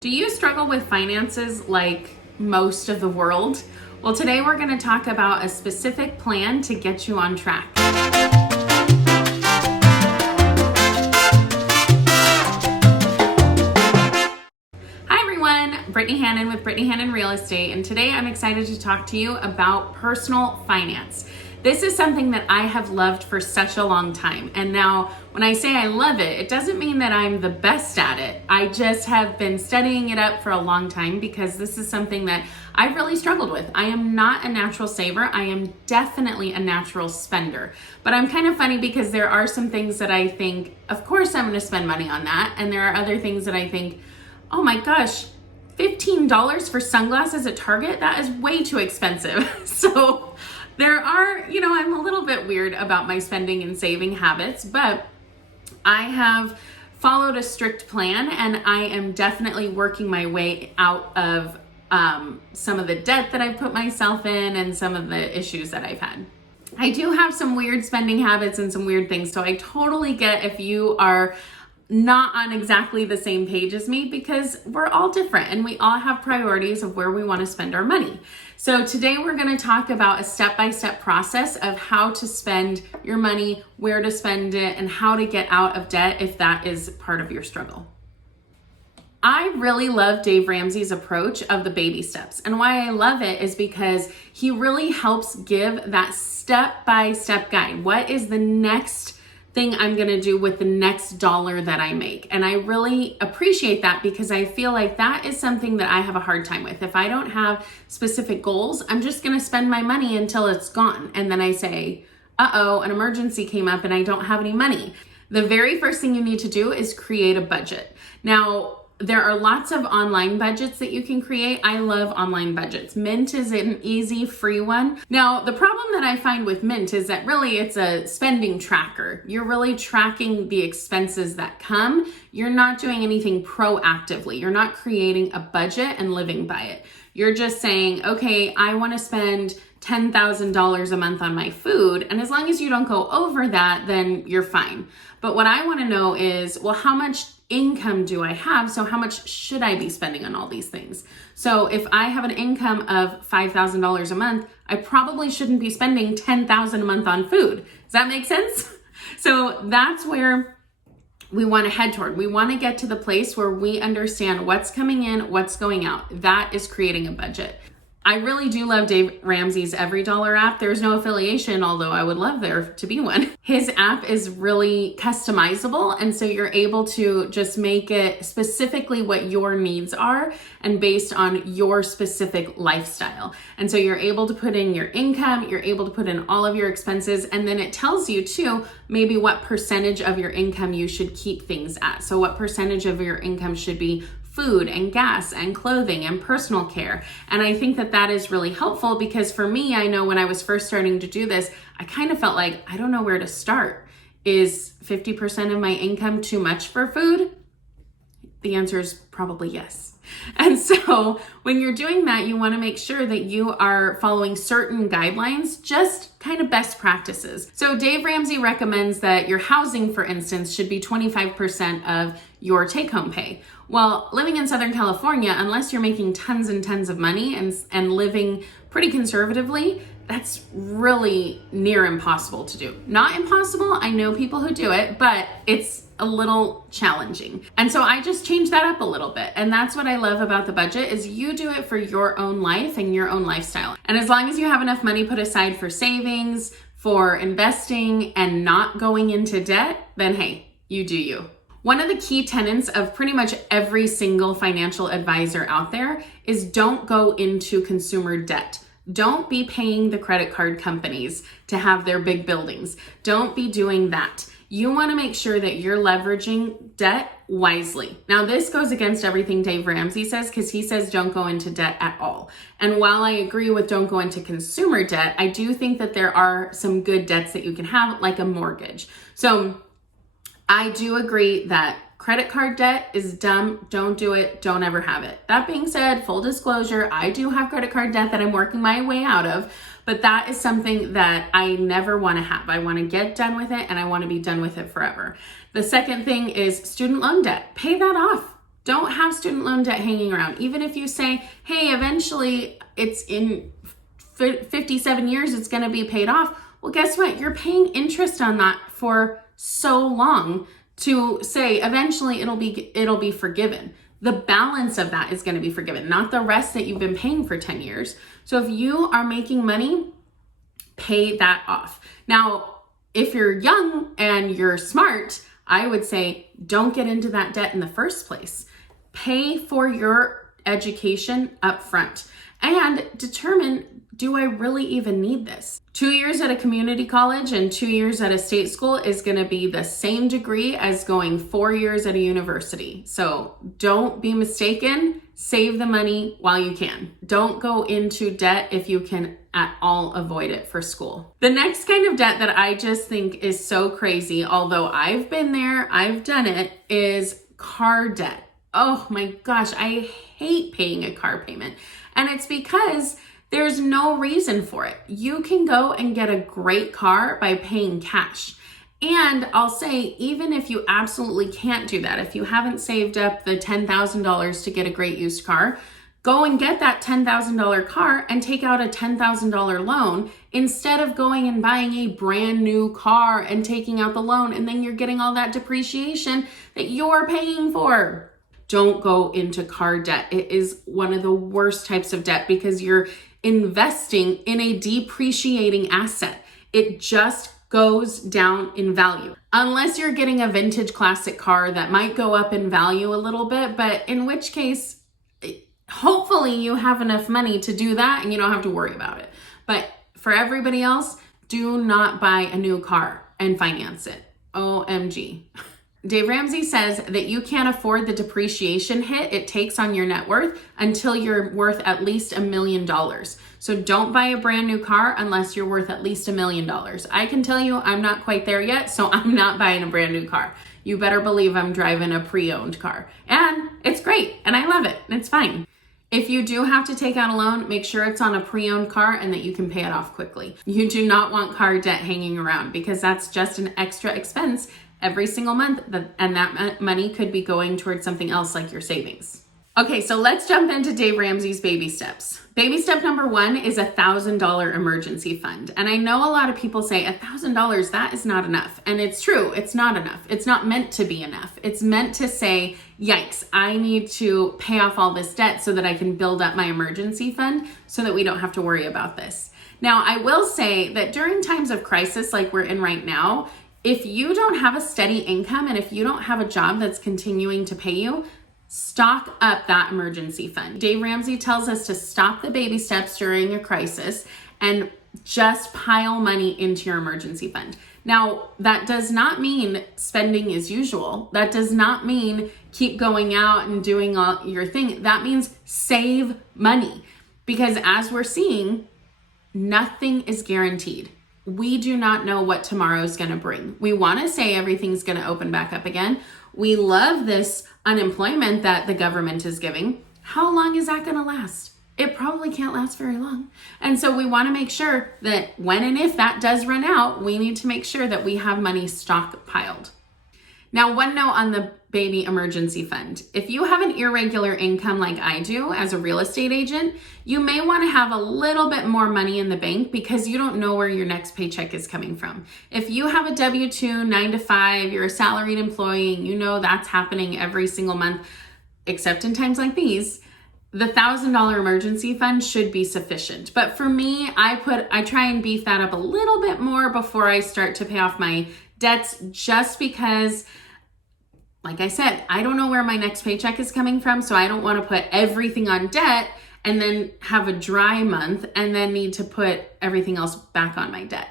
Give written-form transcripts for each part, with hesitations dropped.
Do you struggle with finances like most of the world? Well, today we're going to talk about a specific plan to get you on track. Hi everyone, Brittany Hannon with Brittany Hannon Real Estate, and today I'm excited to talk to you about personal finance. This is something that I have loved for such a long time. And now when I say I love it, it doesn't mean that I'm the best at it. I just have been studying it up for a long time because this is something that I've really struggled with. I am not a natural saver. I am definitely a natural spender. But I'm kind of funny because there are some things that I think, of course I'm going to spend money on that. And there are other things that I think, oh my gosh, $15 for sunglasses at Target? That is way too expensive. So there are, I'm a little bit weird about my spending and saving habits, but I have followed a strict plan and I am definitely working my way out of some of the debt that I've put myself in and some of the issues that I've had. I do have some weird spending habits and some weird things, so I totally get if you are not on exactly the same page as me because we're all different and we all have priorities of where we want to spend our money. So today we're going to talk about a step-by-step process of how to spend your money, where to spend it, and how to get out of debt if that is part of your struggle. I really love Dave Ramsey's approach of the baby steps. And why I love it is because he really helps give that step-by-step guide. What is the next thing I'm going to do with the next dollar that I make? And I really appreciate that because I feel like that is something that I have a hard time with. If I don't have specific goals, I'm just going to spend my money until it's gone. And then I say, uh-oh, an emergency came up and I don't have any money. The very first thing you need to do is create a budget. Now, there are lots of online budgets that you can create. I love online budgets. Mint is an easy, free one. Now, the problem that I find with Mint is that really it's a spending tracker. You're really tracking the expenses that come. You're not doing anything proactively. You're not creating a budget and living by it. You're just saying, okay, I want to spend $10,000 a month on my food. And as long as you don't go over that, then you're fine. But what I want to know is, well, how much income do I have? So how much should I be spending on all these things? So if I have an income of $5,000 a month, I probably shouldn't be spending $10,000 a month on food. Does that make sense? So that's where we want to head toward. We want to get to the place where we understand what's coming in, what's going out. That is creating a budget. I really do love Dave Ramsey's Every Dollar app. There's no affiliation, although I would love there to be one. His app is really customizable, and so you're able to just make it specifically what your needs are and based on your specific lifestyle. And so you're able to put in your income, you're able to put in all of your expenses, and then it tells you too maybe what percentage of your income you should keep things at. So what percentage of your income should be food and gas and clothing and personal care. And I think that that is really helpful because for me, I know when I was first starting to do this, I kind of felt like, I don't know where to start. Is 50% of my income too much for food? The answer is probably yes. And so when you're doing that, you want to make sure that you are following certain guidelines, just kind of best practices. So Dave Ramsey recommends that your housing, for instance, should be 25% of your take-home pay. Well, living in Southern California, unless you're making tons and tons of money and living pretty conservatively, that's really near impossible to do. Not impossible, I know people who do it, but it's a little challenging. And so I just changed that up a little bit. And that's what I love about the budget is you do it for your own life and your own lifestyle. And as long as you have enough money put aside for savings, for investing, and not going into debt, then hey, you do you. One of the key tenets of pretty much every single financial advisor out there is don't go into consumer debt. Don't be paying the credit card companies to have their big buildings. Don't be doing that. You want to make sure that you're leveraging debt wisely. Now, this goes against everything Dave Ramsey says because he says don't go into debt at all. And while I agree with don't go into consumer debt, I do think that there are some good debts that you can have, like a mortgage. So I do agree that credit card debt is dumb. Don't do it. Don't ever have it. That being said, full disclosure, I do have credit card debt that I'm working my way out of, but that is something that I never want to have. I want to get done with it and I want to be done with it forever. The second thing is student loan debt. Pay that off. Don't have student loan debt hanging around. Even if you say, hey, eventually it's in 57 years, it's going to be paid off. Well, guess what? You're paying interest on that for so long to say eventually it'll be forgiven. The balance of that is going to be forgiven, not the rest that you've been paying for 10 years. So if you are making money, pay that off. Now, if you're young and you're smart, I would say don't get into that debt in the first place. Pay for your education up front and determine, do I really even need this? 2 years at a community college and 2 years at a state school is going to be the same degree as going 4 years at a university. So don't be mistaken. Save the money while you can. Don't go into debt if you can at all avoid it for school. The next kind of debt that I just think is so crazy, although I've been there, I've done it, is car debt. Oh my gosh, I hate paying a car payment. And it's because there's no reason for it. You can go and get a great car by paying cash. And I'll say, even if you absolutely can't do that, if you haven't saved up the $10,000 to get a great used car, go and get that $10,000 car and take out a $10,000 loan instead of going and buying a brand new car and taking out the loan, and then you're getting all that depreciation that you're paying for. Don't go into car debt. It is one of the worst types of debt because you're investing in a depreciating asset. It just goes down in value. Unless you're getting a vintage classic car that might go up in value a little bit, but in which case, hopefully you have enough money to do that and you don't have to worry about it. But for everybody else, do not buy a new car and finance it. OMG. Dave Ramsey says that you can't afford the depreciation hit it takes on your net worth until you're worth at least $1 million. So don't buy a brand new car unless you're worth at least $1 million. I can tell you I'm not quite there yet, so I'm not buying a brand new car. You better believe I'm driving a pre-owned car. And it's great, and I love it, and it's fine. If you do have to take out a loan, make sure it's on a pre-owned car and that you can pay it off quickly. You do not want car debt hanging around because that's just an extra expense every single month, and that money could be going towards something else like your savings. Okay, so let's jump into Dave Ramsey's baby steps. Baby step number 1 is $1,000 emergency fund. And I know a lot of people say $1,000, that is not enough. And it's true, it's not enough. It's not meant to be enough. It's meant to say, yikes, I need to pay off all this debt so that I can build up my emergency fund so that we don't have to worry about this. Now, I will say that during times of crisis like we're in right now, if you don't have a steady income and if you don't have a job that's continuing to pay you, stock up that emergency fund. Dave Ramsey tells us to stop the baby steps during a crisis and just pile money into your emergency fund. Now, that does not mean spending as usual. That does not mean keep going out and doing all your thing. That means save money, because as we're seeing, nothing is guaranteed. We do not know what tomorrow is going to bring. We want to say everything's going to open back up again. We love this unemployment that the government is giving. How long is that going to last? It probably can't last very long. And so we want to make sure that when and if that does run out, we need to make sure that we have money stockpiled. Now, one note on the baby emergency fund. If you have an irregular income like I do as a real estate agent, you may want to have a little bit more money in the bank because you don't know where your next paycheck is coming from. If you have a W-2, 9 to 5, you're a salaried employee, and you know that's happening every single month, except in times like these, the $1,000 emergency fund should be sufficient. But for me, I try and beef that up a little bit more before I start to pay off my debts, just because, like I said, I don't know where my next paycheck is coming from, so I don't want to put everything on debt and then have a dry month and then need to put everything else back on my debt.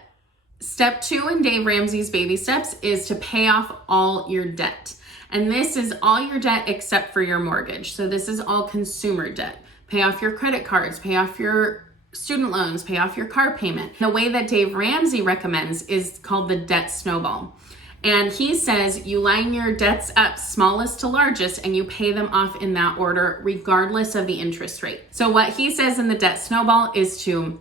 Step 2 in Dave Ramsey's baby steps is to pay off all your debt. And this is all your debt except for your mortgage. So this is all consumer debt. Pay off your credit cards, pay off your student loans, pay off your car payment. The way that Dave Ramsey recommends is called the debt snowball. And he says you line your debts up smallest to largest and you pay them off in that order regardless of the interest rate. So what he says in the debt snowball is to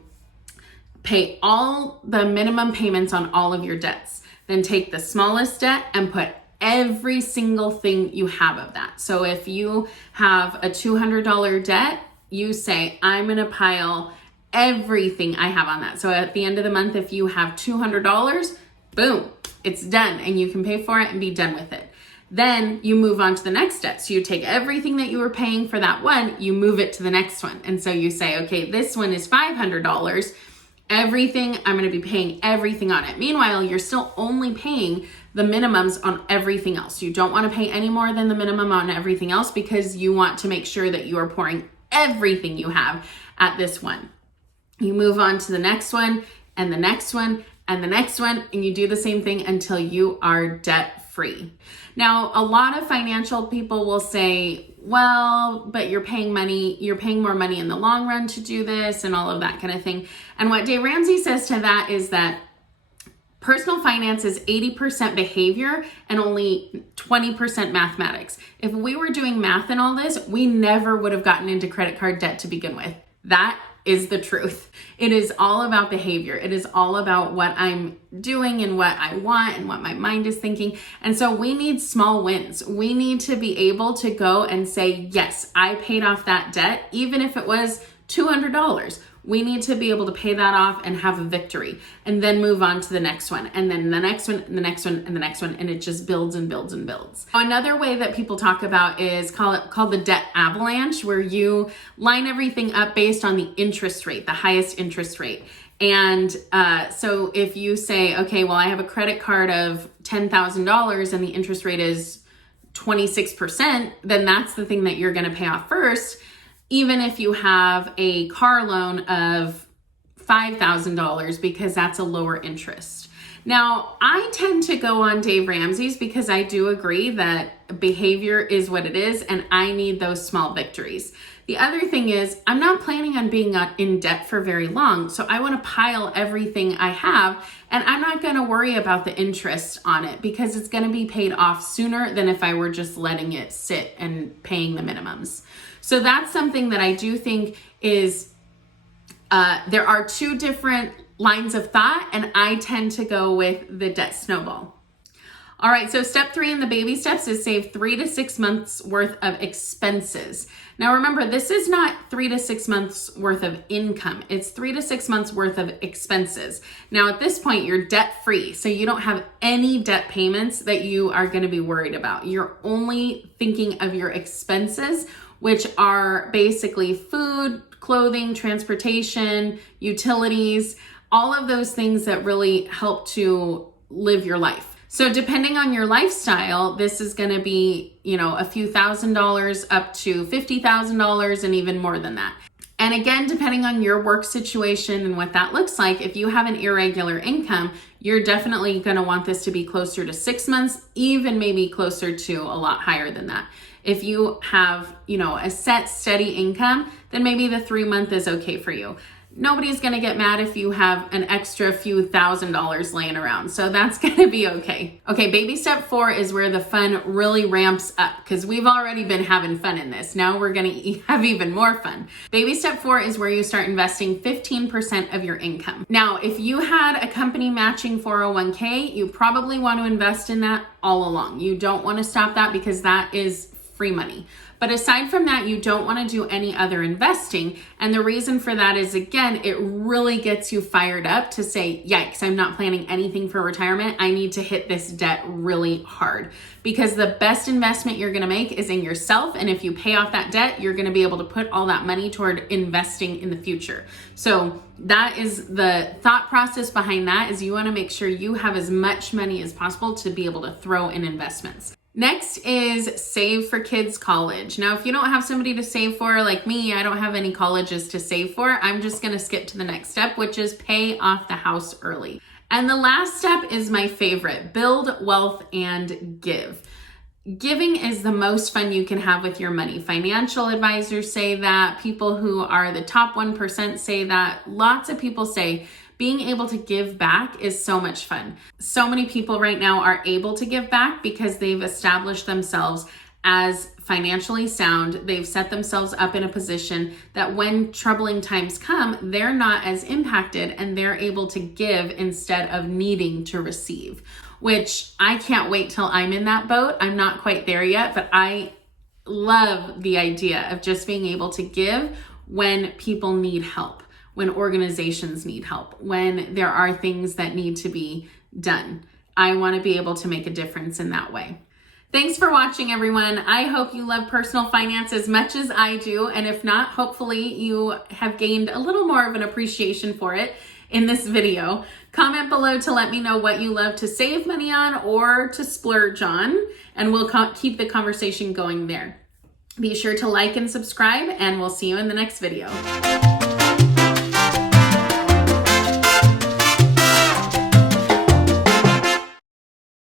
pay all the minimum payments on all of your debts. Then take the smallest debt and put every single thing you have of that. So if you have a $200 debt, you say, I'm going to pile everything I have on that. So at the end of the month, if you have $200, boom, it's done and you can pay for it and be done with it. Then you move on to the next debt. So you take everything that you were paying for that one, you move it to the next one. And so you say, okay, this one is $500. Everything, I'm going to be paying everything on it. Meanwhile, you're still only paying the minimums on everything else. You don't want to pay any more than the minimum on everything else because you want to make sure that you are pouring everything you have at this one. You move on to the next one and the next one and the next one, and you do the same thing until you are debt free. Now, a lot of financial people will say, well, but you're paying more money in the long run to do this and all of that kind of thing. And what Dave Ramsey says to that is that personal finance is 80% behavior and only 20% mathematics. If we were doing math in all this, we never would have gotten into credit card debt to begin with. That is the truth. It is all about behavior. It is all about what I'm doing and what I want and what my mind is thinking. And so we need small wins. We need to be able to go and say, yes, I paid off that debt, even if it was $200. We need to be able to pay that off and have a victory and then move on to the next one and then the next one and the next one and the next one. And it just builds and builds and builds. Another way that people talk about is called the debt avalanche, where you line everything up based on the interest rate, the highest interest rate. And so if you say, okay, well, I have a credit card of $10,000 and the interest rate is 26%, then that's the thing that you're going to pay off first. Even if you have a car loan of $5,000, because that's a lower interest. Now, I tend to go on Dave Ramsey's because I do agree that behavior is what it is, and I need those small victories. The other thing is, I'm not planning on being in debt for very long, so I want to pile everything I have, and I'm not going to worry about the interest on it because it's going to be paid off sooner than if I were just letting it sit and paying the minimums. So that's something that I do think is, there are two different lines of thought, and I tend to go with the debt snowball. All right, so step 3 in the baby steps is save 3 to 6 months worth of expenses. Now remember, this is not 3 to 6 months worth of income. It's 3 to 6 months worth of expenses. Now at this point, you're debt free, so you don't have any debt payments that you are going to be worried about. You're only thinking of your expenses, which are basically food, clothing, transportation, utilities, all of those things that really help to live your life. So depending on your lifestyle, this is going to be, a few $1,000s up to $50,000 and even more than that. And again, depending on your work situation and what that looks like, if you have an irregular income, you're definitely going to want this to be closer to 6 months, even maybe closer to a lot higher than that. If you have, a set steady income, then maybe the 3-month is okay for you. Nobody's going to get mad if you have an extra few $1,000s laying around. So that's going to be okay. Okay, baby step 4 is where the fun really ramps up because we've already been having fun in this. Now we're going to have even more fun. Baby step 4 is where you start investing 15% of your income. Now, if you had a company matching 401k, you probably want to invest in that all along. You don't want to stop that because that is free money. But aside from that, you don't want to do any other investing. And the reason for that is, again, it really gets you fired up to say, yikes, I'm not planning anything for retirement. I need to hit this debt really hard because the best investment you're going to make is in yourself. And if you pay off that debt, you're going to be able to put all that money toward investing in the future. So that is the thought process behind that, is you want to make sure you have as much money as possible to be able to throw in investments. Next is save for kids' college. Now, if you don't have somebody to save for, like me, I don't have any colleges to save for, I'm just gonna skip to the next step, which is pay off the house early. And the last step is my favorite, build wealth and give. Giving is the most fun you can have with your money. Financial advisors say that, people who are the top 1% say that, lots of people say being able to give back is so much fun. So many people right now are able to give back because they've established themselves as financially sound. They've set themselves up in a position that when troubling times come, they're not as impacted and they're able to give instead of needing to receive, which I can't wait till I'm in that boat. I'm not quite there yet, but I love the idea of just being able to give when people need help, when organizations need help, when there are things that need to be done. I want to be able to make a difference in that way. Thanks for watching, everyone. I hope you love personal finance as much as I do. And if not, hopefully you have gained a little more of an appreciation for it in this video. Comment below to let me know what you love to save money on or to splurge on, and we'll keep the conversation going there. Be sure to like and subscribe, and we'll see you in the next video.